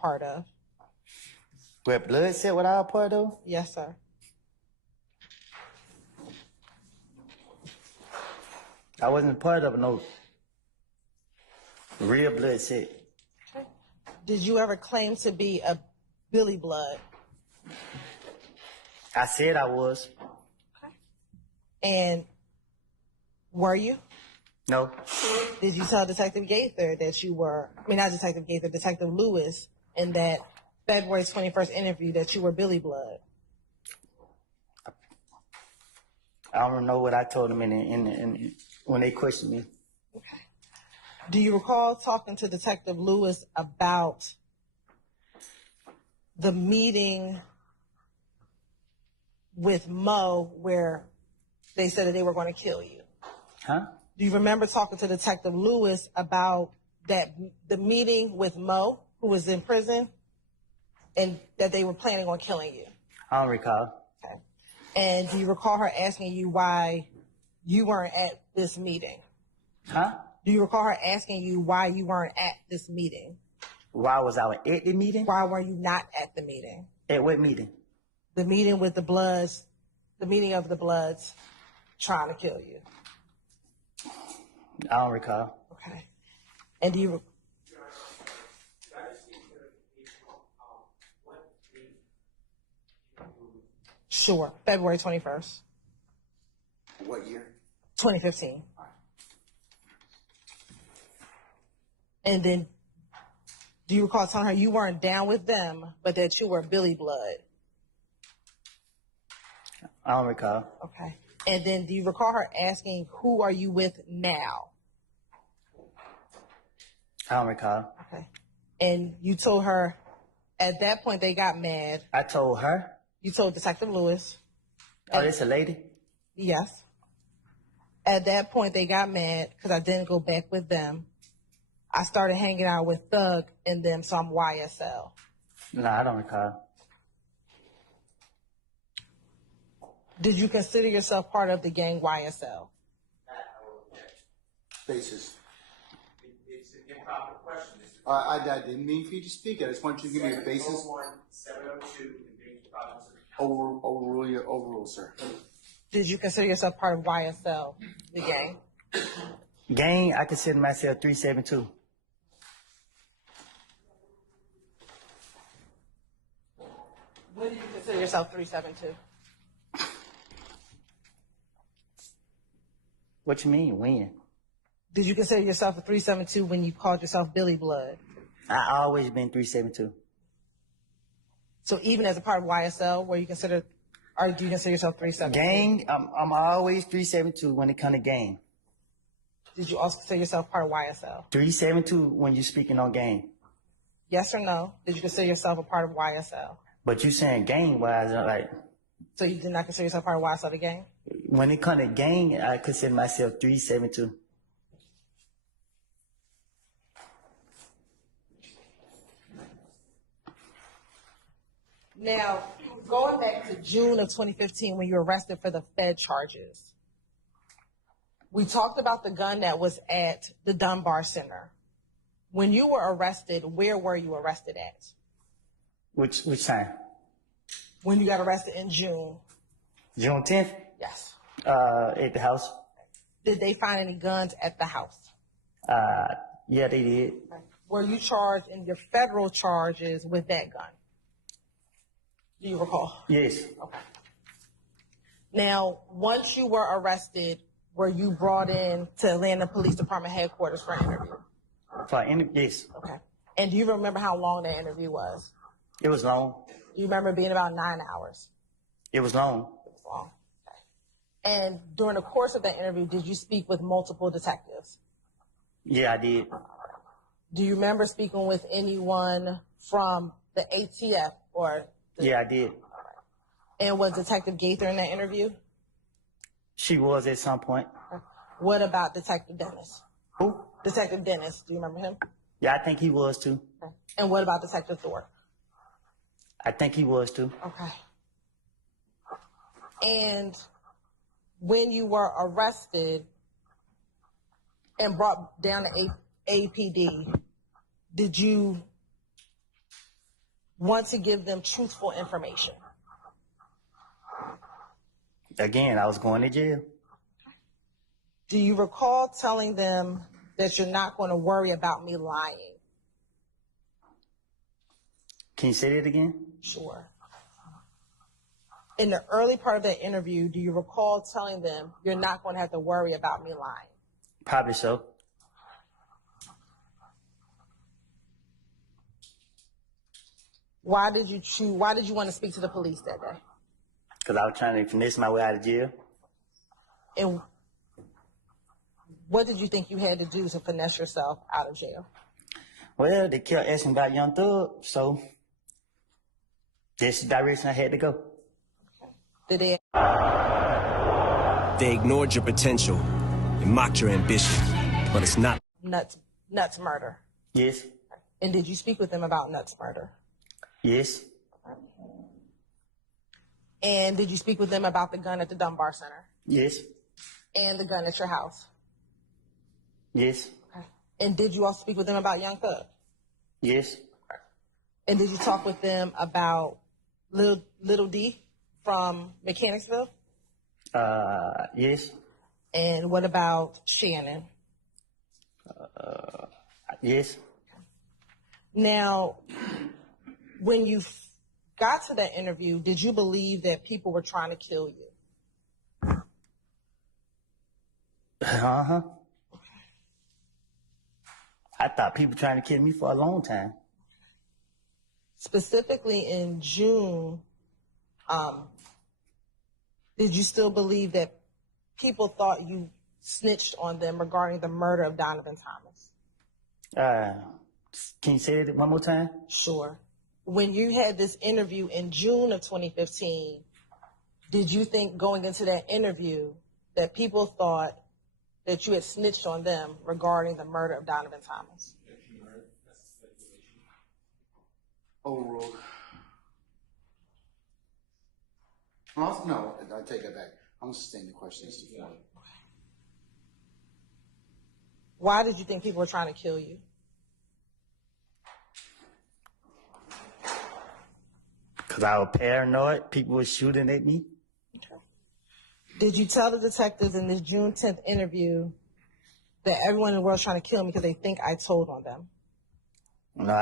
part of? Where blood said what I was part of? Yes, sir. I wasn't part of no real blood set. Okay. Did you ever claim to be a Billy Blood? I said I was. Okay. And were you? No. Did you tell Detective Gaither that you were, not Detective Gaither, Detective Lewis, in that February 21st interview that you were Billy Blood? I don't know what I told him in when they questioned me. Okay. Do you recall talking to Detective Lewis about the meeting with Mo where they said that they were going to kill you? Huh? Do you remember talking to Detective Lewis about the meeting with Mo, who was in prison, and that they were planning on killing you? I don't recall. Okay. And do you recall her asking you why you weren't at this meeting? Huh? Do you recall her asking you why you weren't at this meeting? Why was I at the meeting? Why were you not at the meeting? At what meeting? The meeting with the Bloods, the meeting of the Bloods trying to kill you. I don't recall. Okay. And do you... Sure. February 21st. What year? 2015. And then, do you recall telling her you weren't down with them, but that you were Billy Blood? I don't recall. Okay. And then, do you recall her asking, who are you with now? I don't recall. Okay. And you told her, at that point, they got mad. I told her. You told Detective Lewis. Oh, this a lady? Yes. At that point, they got mad because I didn't go back with them. I started hanging out with Thug and them, so I'm YSL. No, I don't recall. Did you consider yourself part of the gang YSL? Basis. It's an improper question. I didn't mean for you to speak. I just want you to give me a basis. 702 in the province of Overrule, sir. Did you consider yourself part of YSL, the gang? Gang, I consider myself 372. When did you consider yourself 372? What you mean, when? Did you consider yourself a 372 when you called yourself Billy Blood? I always been 372. So even as a part of YSL, were you considered, or do you consider yourself 372? Gang, I'm always 372 when it come to gang. Did you also consider yourself part of YSL? 372 when you speaking on gang. Yes or no? Did you consider yourself a part of YSL? But you saying gang wise, like. So you did not consider yourself part of YSL, the gang? When it come to gang, I consider myself 372. Now, going back to June of 2015 when you were arrested for the Fed charges, we talked about the gun that was at the Dunbar Center. When you were arrested, where were you arrested at? Which time? When you got arrested in June. June 10th? Yes. At the house. Did they find any guns at the house? Yeah, they did. Were you charged in your federal charges with that gun? Do you recall? Yes. Okay. Now, once you were arrested, were you brought in to Atlanta Police Department headquarters for an interview? Yes. Okay. And do you remember how long that interview was? It was long. You remember being about 9 hours? It was long. It was long. Okay. And during the course of that interview, did you speak with multiple detectives? Yeah, I did. Do you remember speaking with anyone from the ATF or? Yeah, I did. And was Detective Gaither in that interview? She was at some point. What about Detective Dennis? Who? Detective Dennis. Do you remember him? Yeah, I think he was too. Okay. And what about Detective Thorpe? I think he was too. Okay. And when you were arrested and brought down to APD, did you want to give them truthful information? Again, I was going to jail. Do you recall telling them that you're not going to worry about me lying? Can you say that again? Sure. In the early part of that interview, do you recall telling them you're not going to have to worry about me lying? Probably so. Why did you want to speak to the police that day? Because I was trying to finesse my way out of jail. And what did you think you had to do to finesse yourself out of jail? Well, they kept asking about Young Thug, so that's the direction I had to go. Did they? They ignored your potential and mocked your ambition, but it's not. Nuts murder. Yes. And did you speak with them about Nuts murder? Yes. And did you speak with them about the gun at the Dunbar Center? Yes. And the gun at your house? Yes. And did you also speak with them about Young Thug? Yes. And did you talk with them about Little D from Mechanicsville? Yes. And what about Shannon? Yes. Now, when you got to that interview, did you believe that people were trying to kill you? Uh-huh. I thought people trying to kill me for a long time. Specifically in June, did you still believe that people thought you snitched on them regarding the murder of Donovan Thomas? Can you say it one more time? Sure. When you had this interview in June of 2015, did you think going into that interview that people thought that you had snitched on them regarding the murder of Donovan Thomas? Overruled. Well, no, I take it back. I'm sustain the question. Why did you think people were trying to kill you? Because I was paranoid. People were shooting at me. Did you tell the detectives in this June 10th interview that everyone in the world is trying to kill me because they think I told on them? No,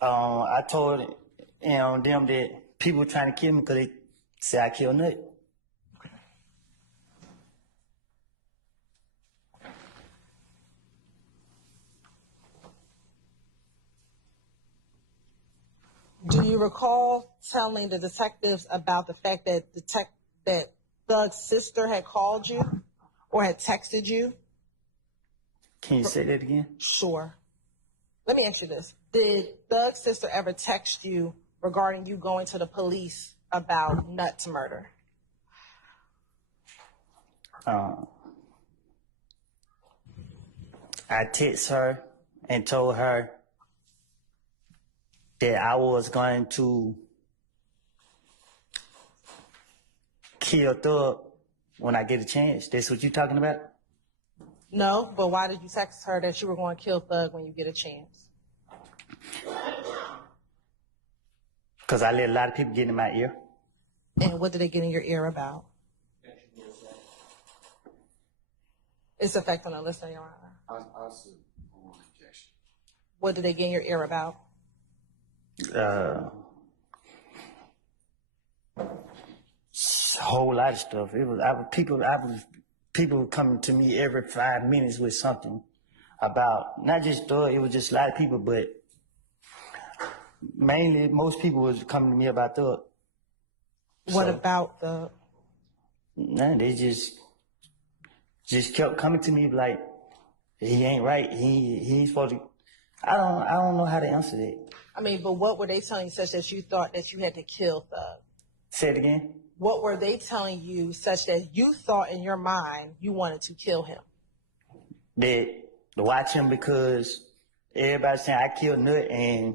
I told them that people were trying to kill me because they say I killed Nut. Do you recall telling the detectives about the fact that that Thug's sister had called you or had texted you? Can you say that again? Sure. Let me ask you this. Did Thug's sister ever text you regarding you going to the police about Nuts murder? I texted her and told her that I was going to kill Thug when I get a chance. That's what you talking about? No, but why did you text her that you were going to kill Thug when you get a chance? Because I let a lot of people get in my ear. And what did they get in your ear about? Its effect on the listener, Your Honor. What did they get in your ear about? A whole lot of stuff. People were coming to me every 5 minutes with something about not just Thug. It was just a lot of people, but mainly most people was coming to me about Thug. What about the? Nah, they just kept coming to me like he ain't right. He ain't supposed to. I don't know how to answer that. I mean, but what were they telling you such that you thought that you had to kill Thug? Say it again. What were they telling you such that you thought in your mind you wanted to kill him? That to watch him because everybody saying I killed Nut and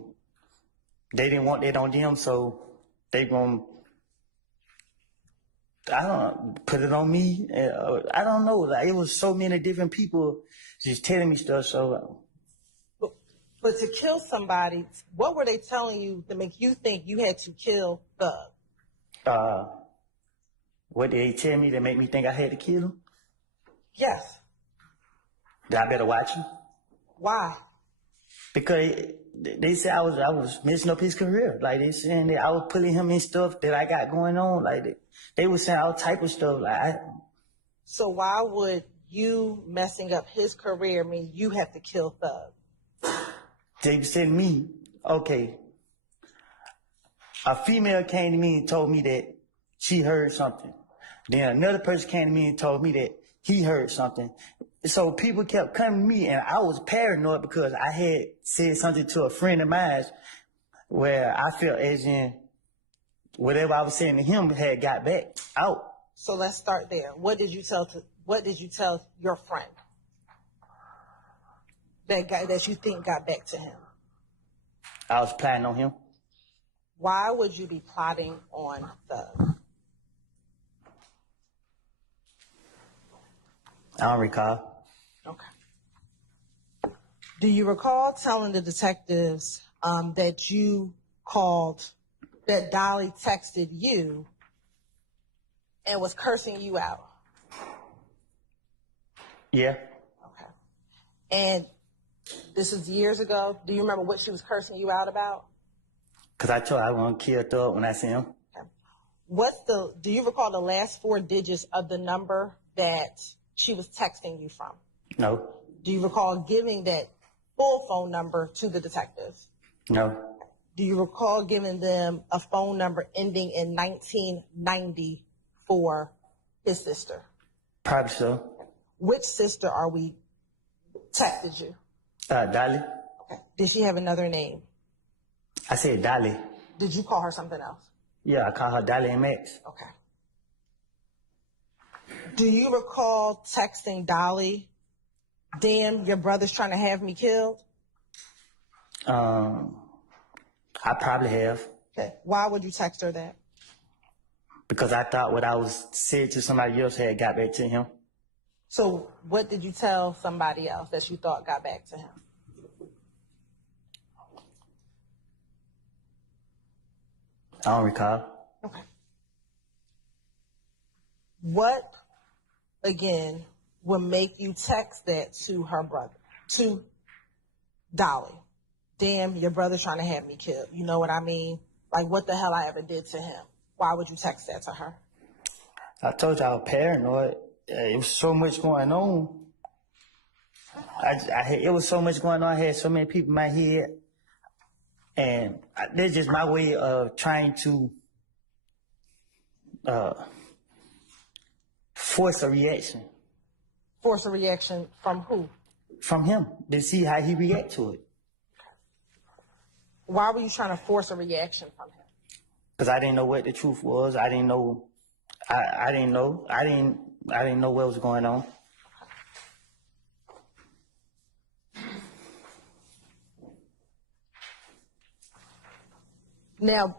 they didn't want that on them, so they gonna put it on me. I don't know. Like it was so many different people just telling me stuff. So But to kill somebody, what were they telling you to make you think you had to kill Thug? What did they tell me to make me think I had to kill him? Yes. That I better watch him? Why? Because they said I was messing up his career. Like, they saying that I was putting him in stuff that I got going on. Like, they were saying all type of stuff. So why would you messing up his career mean you have to kill Thug? They said to me, okay, a female came to me and told me that she heard something. Then another person came to me and told me that he heard something. So people kept coming to me, and I was paranoid because I had said something to a friend of mine where I felt as in whatever I was saying to him had got back out. So let's start there. What did you tell your friend that you think got back to him? I was plotting on him. Why would you be plotting on Thug? I don't recall. Okay. Do you recall telling the detectives that you called, that Dolly texted you and was cursing you out? Yeah. Okay. And this is years ago. Do you remember what she was cursing you out about? Because I told her I want to kill Thug when I see him. Okay. Do you recall the last 4 digits of the number that she was texting you from? No. Do you recall giving that full phone number to the detectives? No. Do you recall giving them a phone number ending in 1990 for his sister? Probably so. Which sister are we texted you? Dolly. Okay. Did she have another name? I said Dolly. Did you call her something else? Yeah, I call her Dolly and Max. Okay. Do you recall texting Dolly, damn, your brother's trying to have me killed? I probably have. Okay. Why would you text her that? Because I thought what I was said to somebody else had got back to him. So what did you tell somebody else that you thought got back to him? I don't recall. Okay. What, again, would make you text that to her brother, to Dolly? Damn, your brother trying to have me killed. You know what I mean? Like, what the hell I ever did to him? Why would you text that to her? I told you I was paranoid. It was so much going on. It was so much going on. I had so many people in my head. And that's just my way of trying to force a reaction. Force a reaction from who? From him, to see how he react to it. Why were you trying to force a reaction from him? Because I didn't know what the truth was. I didn't know. I didn't know. I didn't know what was going on. Now,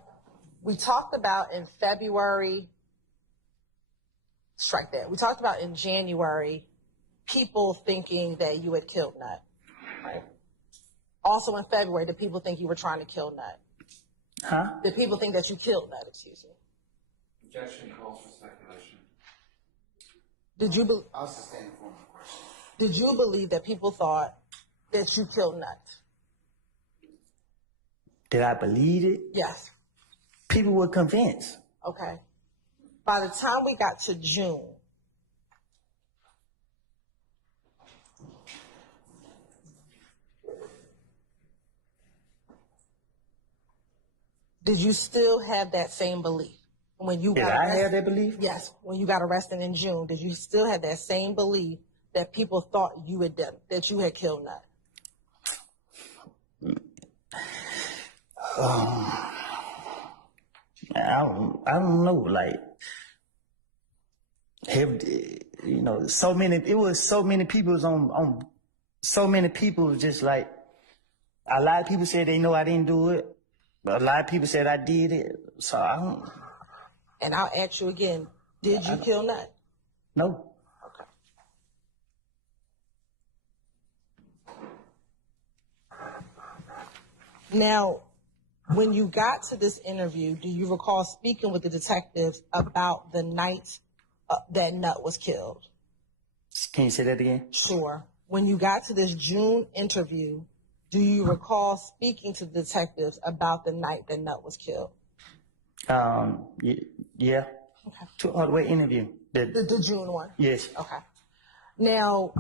we talked about in February, strike that. We talked about in January, people thinking that you had killed Nut, right? Also in February, did people think you were trying to kill Nut? Huh? Did people think that you killed Nut, excuse me? Objection calls for speculation. I'll sustain the form of the question. Did you believe that people thought that you killed Nut? Did I believe it? Yes. People were convinced. Okay. By the time we got to June, did you still have that same belief? When you Did got I arrested? have that belief? Yes. When you got arrested in June, did you still have that same belief that people thought you had done, that you had killed Nut? I don't know. Like, so many. It was so many people on. So many people just like. A lot of people said they know I didn't do it, but a lot of people said I did it. So I don't. And I'll ask you again, did you kill Nut? No. Okay. Now, when you got to this interview, do you recall speaking with the detectives about the night that Nut was killed? Can you say that again? Sure. When you got to this June interview, do you recall speaking to the detectives about the night that Nut was killed? Yeah. Okay. All the way interview. The June one? Yes. Okay. Now,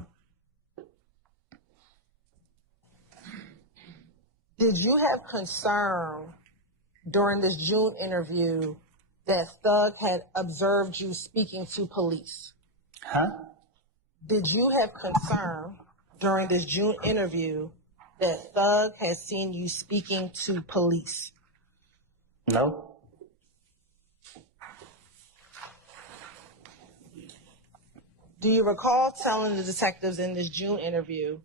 did you have concern during this June interview that Thug had observed you speaking to police? Huh? Did you have concern during this June interview that Thug had seen you speaking to police? No. Do you recall telling the detectives in this June interview,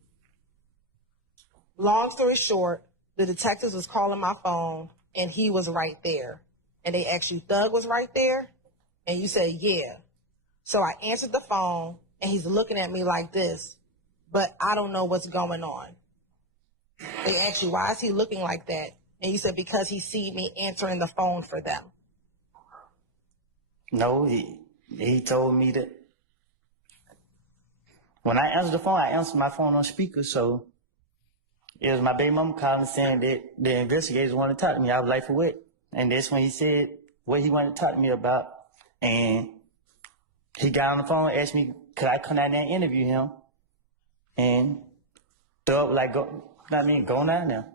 long story short, the detectives was calling my phone and he was right there. And they asked you, Thug was right there? And you said, yeah. So I answered the phone and he's looking at me like this, but I don't know what's going on. They asked you, why is he looking like that? And you said, because he see me answering the phone for them. No, he told me that when I answered the phone, I answered my phone on speaker, so it was my baby mama calling saying that the investigators wanted to talk to me. I was like, for what? And that's when he said what he wanted to talk to me about. And he got on the phone and asked me, could I come down there and interview him? And Thug was like, go down there.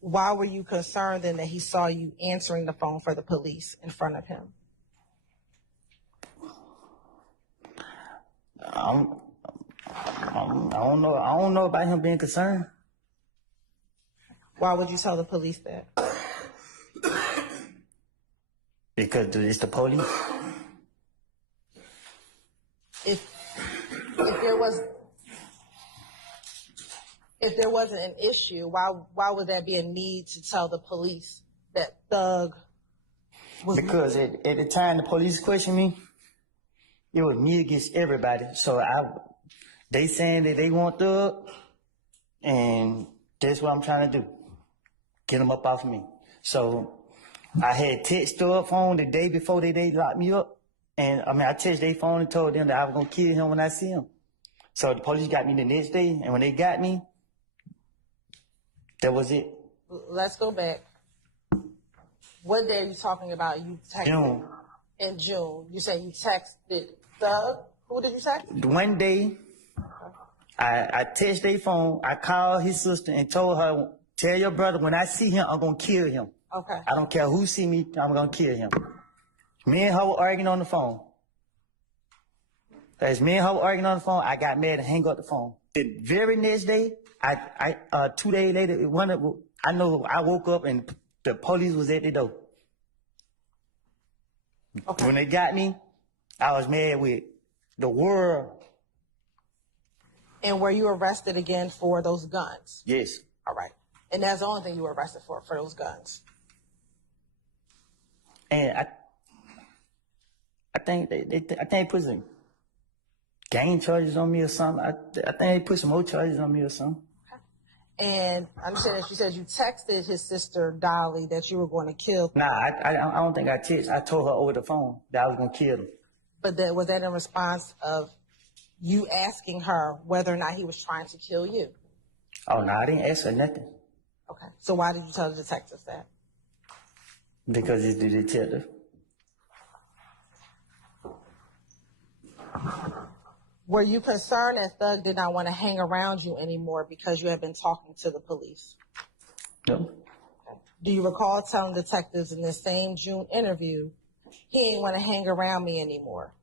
Why were you concerned then that he saw you answering the phone for the police in front of him? I don't know about him being concerned. Why would you tell the police that? Because it's the police. If there wasn't an issue, why would there be a need to tell the police that Thug was? Because at the time the police questioned me, it was me against everybody. So they saying that they want Thug, and that's what I'm trying to do. Get them up off of me. So I had text Thug phone the day before they locked me up. And I texted their phone and told them that I was gonna kill him when I see him. So the police got me the next day, and when they got me, that was it. Let's go back. What day are you talking about? You texted June. In June. You say you texted Thug. Who did you text? One day, I texted their phone. I called his sister and told her, tell your brother when I see him, I'm gonna kill him. Okay. I don't care who see me, I'm gonna kill him. Me and her were arguing on the phone. As me and her were arguing on the phone, I got mad and hung up the phone. The very next day, 2 days later, I know I woke up and the police was at the door. Okay. When they got me, I was mad with the world. And were you arrested again for those guns? Yes. All right. And that's the only thing you were arrested for those guns. And I think they put some gang charges on me or something. I think they put some more charges on me or something. And I understand that you said you texted his sister Dolly that you were going to kill. Nah, I don't think I texted. I told her over the phone that I was gonna kill him. But was that in response of you asking her whether or not he was trying to kill you? Oh no, I didn't ask her nothing. Okay. So why did you tell the detectives that? Because it's the detective. Were you concerned that Thug did not want to hang around you anymore because you had been talking to the police? No. Okay. Do you recall telling detectives in this same June interview, he ain't want to hang around me anymore?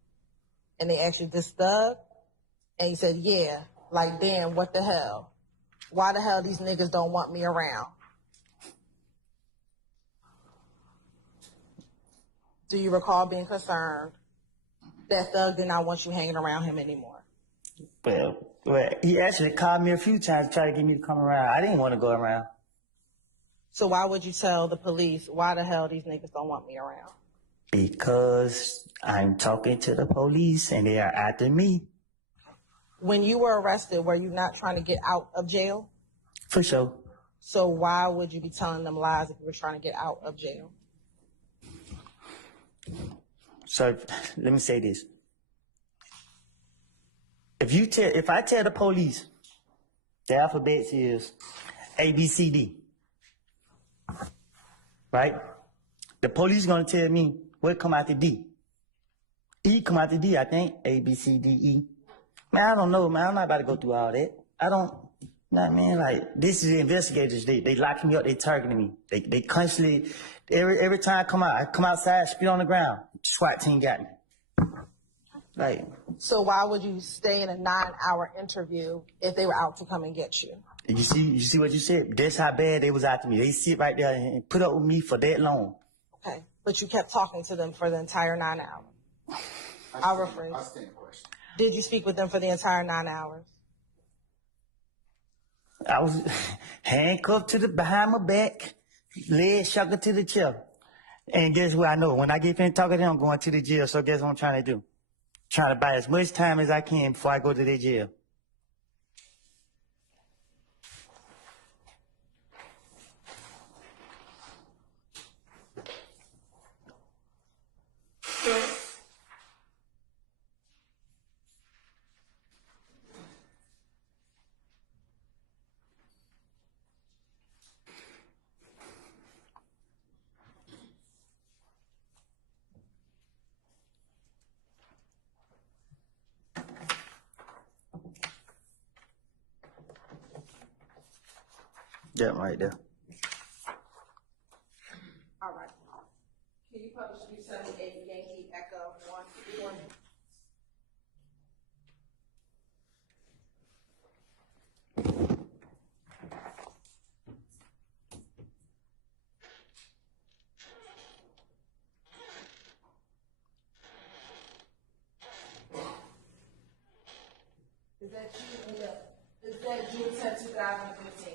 And they asked you, this Thug? And you said, yeah. Like, damn, what the hell? Why the hell these niggas don't want me around? Do you recall being concerned that Thug did not want you hanging around him anymore? Well, he actually called me a few times to try to get me to come around. I didn't want to go around. So why would you tell the police, why the hell these niggas don't want me around? Because I'm talking to the police and they are after me. When you were arrested, were you not trying to get out of jail? For sure. So why would you be telling them lies if you were trying to get out of jail? So let me say this. If I tell the police the alphabet is A, B, C, D, right? The police gonna tell me what come out the D. E come out the D, I think. A, B, C, D, E. Man, I don't know, man. I'm not about to go through all that. I don't, nah, man, like, this is investigators. They locking me up, they targeting me. They constantly, every time I come outside, spit on the ground, SWAT team got me. Like, So why would you stay in a 9-hour interview if they were out to come and get you? you see what you said? That's how bad they was after me. They sit right there and put up with me for that long. Okay, but you kept talking to them for the entire 9 hours. I'll rephrase. I'll stand the question. Did you speak with them for the entire 9 hours? I was handcuffed to behind my back, legs shackled to the chair. And guess what I know? When I get finished talking to them, I'm going to the jail. So guess what I'm trying to do? Trying to buy as much time as I can before I go to the jail. That right there. All right. Can you publish 378 Yankee Echo 1? Is that you? Is that June 10, 2015?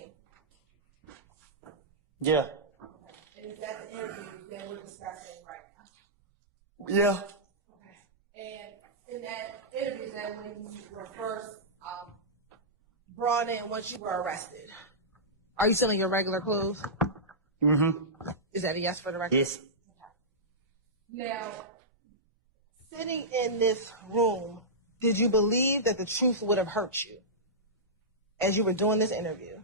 Yeah. And is that the interview that we're discussing right now? Yeah. Okay. And in that interview, is that when you were first brought in once you were arrested? Are you still in your regular clothes? Mm-hmm. Is that a yes for the record? Yes. Now, sitting in this room, did you believe that the truth would have hurt you as you were doing this interview?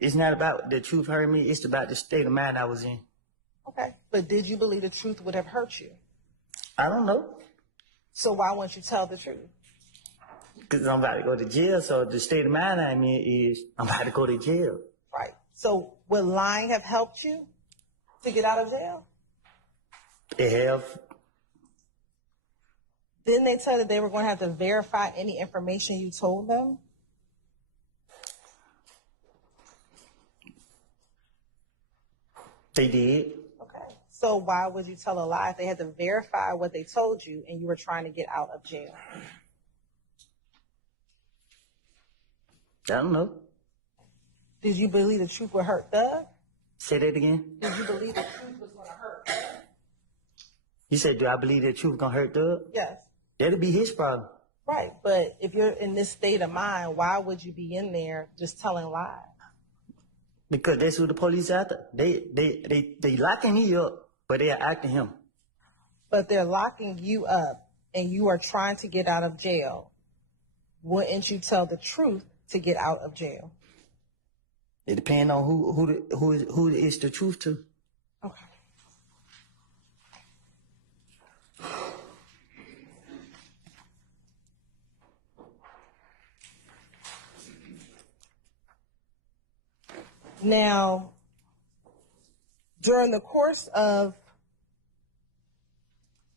It's not about the truth hurting me. It's about the state of mind I was in. Okay. But did you believe the truth would have hurt you? I don't know. So why won't you tell the truth? Because I'm about to go to jail. So the state of mind I'm in is I'm about to go to jail. Right. So would lying have helped you to get out of jail? It have. Didn't they tell you that they were going to have to verify any information you told them? They did. Okay. So why would you tell a lie if they had to verify what they told you and you were trying to get out of jail? I don't know. Did you believe the truth would hurt Thug? Say that again. Did you believe the truth was going to hurt Thug? You said, do I believe the truth gonna hurt Doug? Yes. That'll be his problem. Right. But if you're in this state of mind, why would you be in there just telling lies? Because that's who the police after. They locking me up, but they're acting him. But they're locking you up and you are trying to get out of jail. Wouldn't you tell the truth to get out of jail? It depends on who is the truth to. Okay. Now, during the course of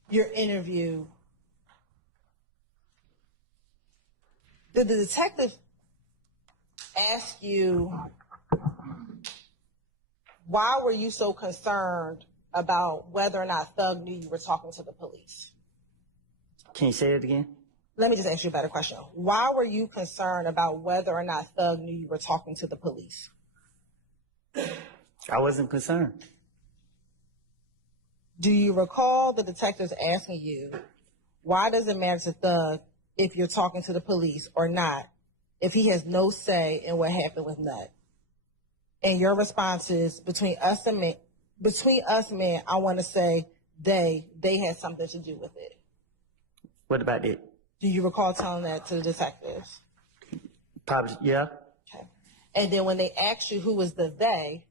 your interview, did the detective ask you, why were you so concerned about whether or not Thug knew you were talking to the police? Can you say it again? Let me just ask you a better question. Why were you concerned about whether or not Thug knew you were talking to the police? I wasn't concerned. Do you recall the detectives asking you, why does it matter to Thug if you're talking to the police or not? if he has no say in what happened with Nut? And your response is, between us, man, I want to say they had something to do with it. What about it? Do you recall telling that to the detectives? Probably, yeah. Okay. And then when they asked you who was the they,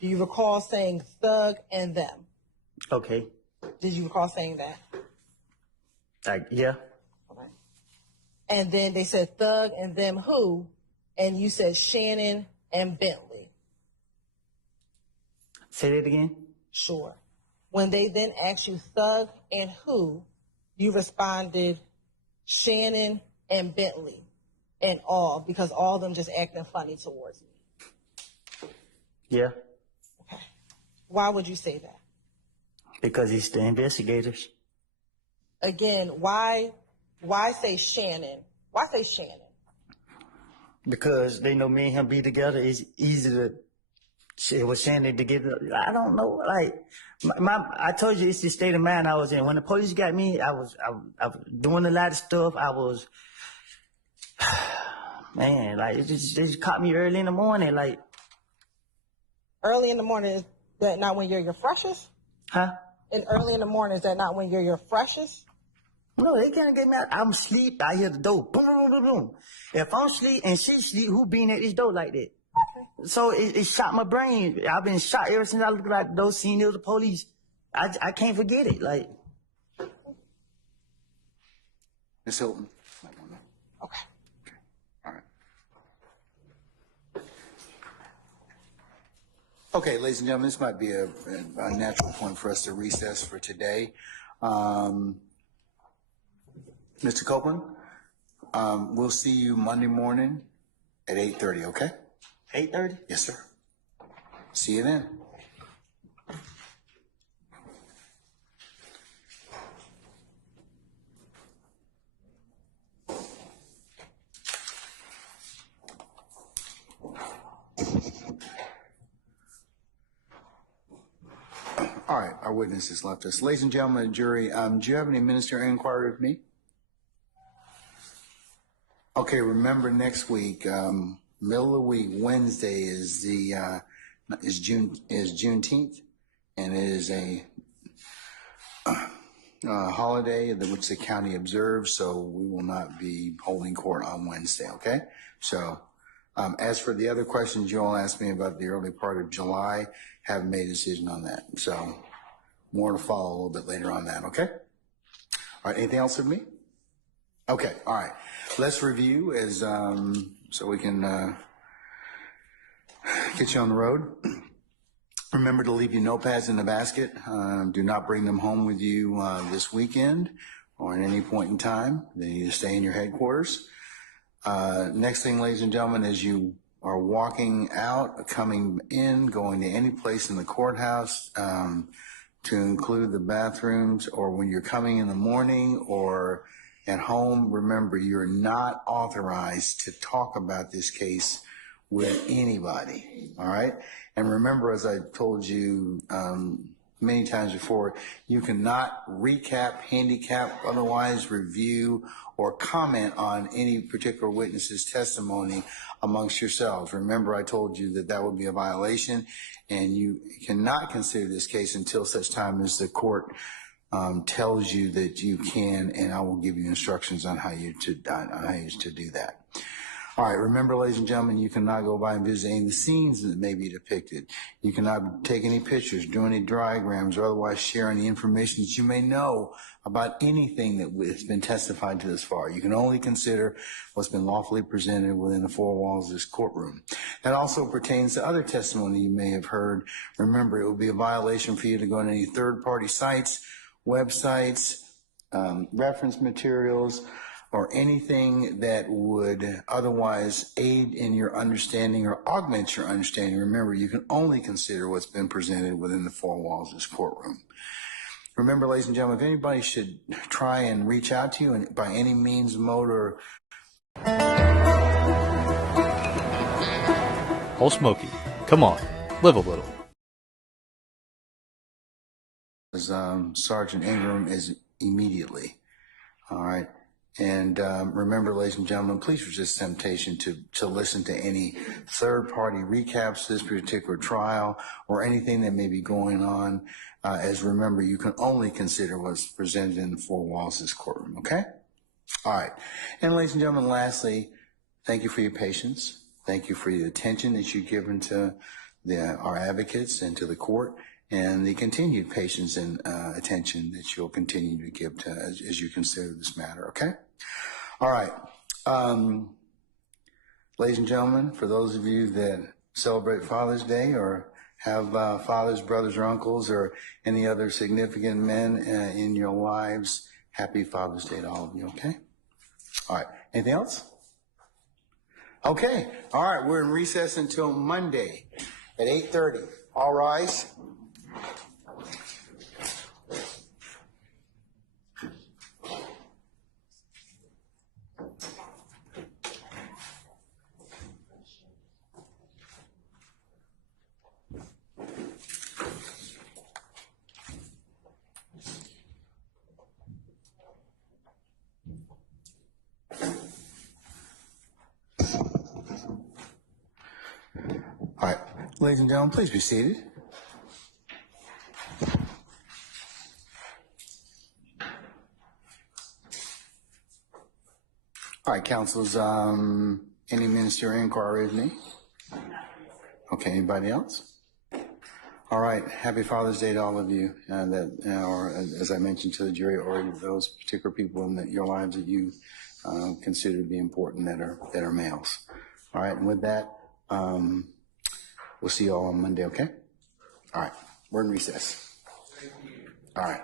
do you recall saying Thug and them? Okay. Did you recall saying that? Yeah. Okay. And then they said Thug and them who? And you said Shannon and Bentley. Say that again? Sure. When they then asked you Thug and who, you responded Shannon and Bentley and all, because all of them just acting funny towards me. Yeah. Okay. Why would you say that? Because it's the investigators. Again, why say Shannon? Why say Shannon? Because they know me and him be together. It's easy to shit with Shannon to get. I don't know. Like I told you, it's the state of mind I was in. When the police got me, I was doing a lot of stuff. I was, man, like they just caught me early in the morning. Like Early in the morning, is that not when you're your freshest? huh? And early in the morning, is that not when you're your freshest? No, they can't get me out. I'm asleep. I hear the door. Boom, boom, boom, boom. If I'm asleep and she sleep, who being at this door like that? So it shot my brain. I've been shot ever since I looked at those scenes. It was the police. I can't forget it. Like, Ms. Hilton. Okay. All right. Okay, ladies and gentlemen, this might be a natural point for us to recess for today. Mr. Copeland, we'll see you Monday morning at 8:30, okay? 8:30? Yes, sir. See you then. All right, our witness has left us. Ladies and gentlemen, jury, do you have any ministerial inquiry with me? Okay, remember next week, middle of the week, Wednesday is Juneteenth, and it is a holiday which the county observes, so we will not be holding court on Wednesday, okay? So, as for the other questions you all asked me about the early part of July, haven't made a decision on that. So, more to follow a little bit later on that, okay? All right, anything else with me? Okay, all right. Let's review as so we can get you on the road. Remember to leave your notepads in the basket. Do not bring them home with you this weekend or at any point in time. They need to stay in your headquarters. Next thing, ladies and gentlemen, as you are walking out, coming in, going to any place in the courthouse, to include the bathrooms, or when you're coming in the morning or at home, remember you're not authorized to talk about this case with anybody, all right? And remember, as I told you many times before, you cannot recap, handicap, otherwise review, or comment on any particular witness's testimony amongst yourselves. Remember, I told you that that would be a violation, and you cannot consider this case until such time as the court tells you that you can, and I will give you instructions on how you to do that. All right, remember, ladies and gentlemen, you cannot go by and visit any of the scenes that may be depicted. You cannot take any pictures, do any diagrams, or otherwise share any information that you may know about anything that has been testified to this far. You can only consider what's been lawfully presented within the four walls of this courtroom. That also pertains to other testimony you may have heard. Remember, it would be a violation for you to go on any third-party sites, websites, reference materials, or anything that would otherwise aid in your understanding or augment your understanding. Remember, you can only consider what's been presented within the four walls of this courtroom. Remember, ladies and gentlemen, if anybody should try and reach out to you and by any means, mode, or... Oh, Smokey, come on, live a little. Sergeant Ingram is immediately, all right? And remember, ladies and gentlemen, please resist temptation to listen to any third-party recaps of this particular trial or anything that may be going on. As remember, you can only consider what's presented in the four walls of this courtroom, okay? All right. And ladies and gentlemen, lastly, thank you for your patience. Thank you for the attention that you've given to our advocates and to the court, and the continued patience and attention that you'll continue to give to as you consider this matter, okay? All right. Ladies and gentlemen, for those of you that celebrate Father's Day or have fathers, brothers, or uncles, or any other significant men in your lives, happy Father's Day to all of you, okay? All right. Anything else? Okay. All right. We're in recess until Monday at 8:30. All rise. All right, ladies and gentlemen, please be seated. All right, counsels, any ministerial inquiry with me? Okay, anybody else? All right, happy Father's Day to all of you, or as I mentioned to the jury, or those particular people in your lives that you consider to be important that are males. All right, and with that, we'll see you all on Monday, okay? All right, we're in recess. All right.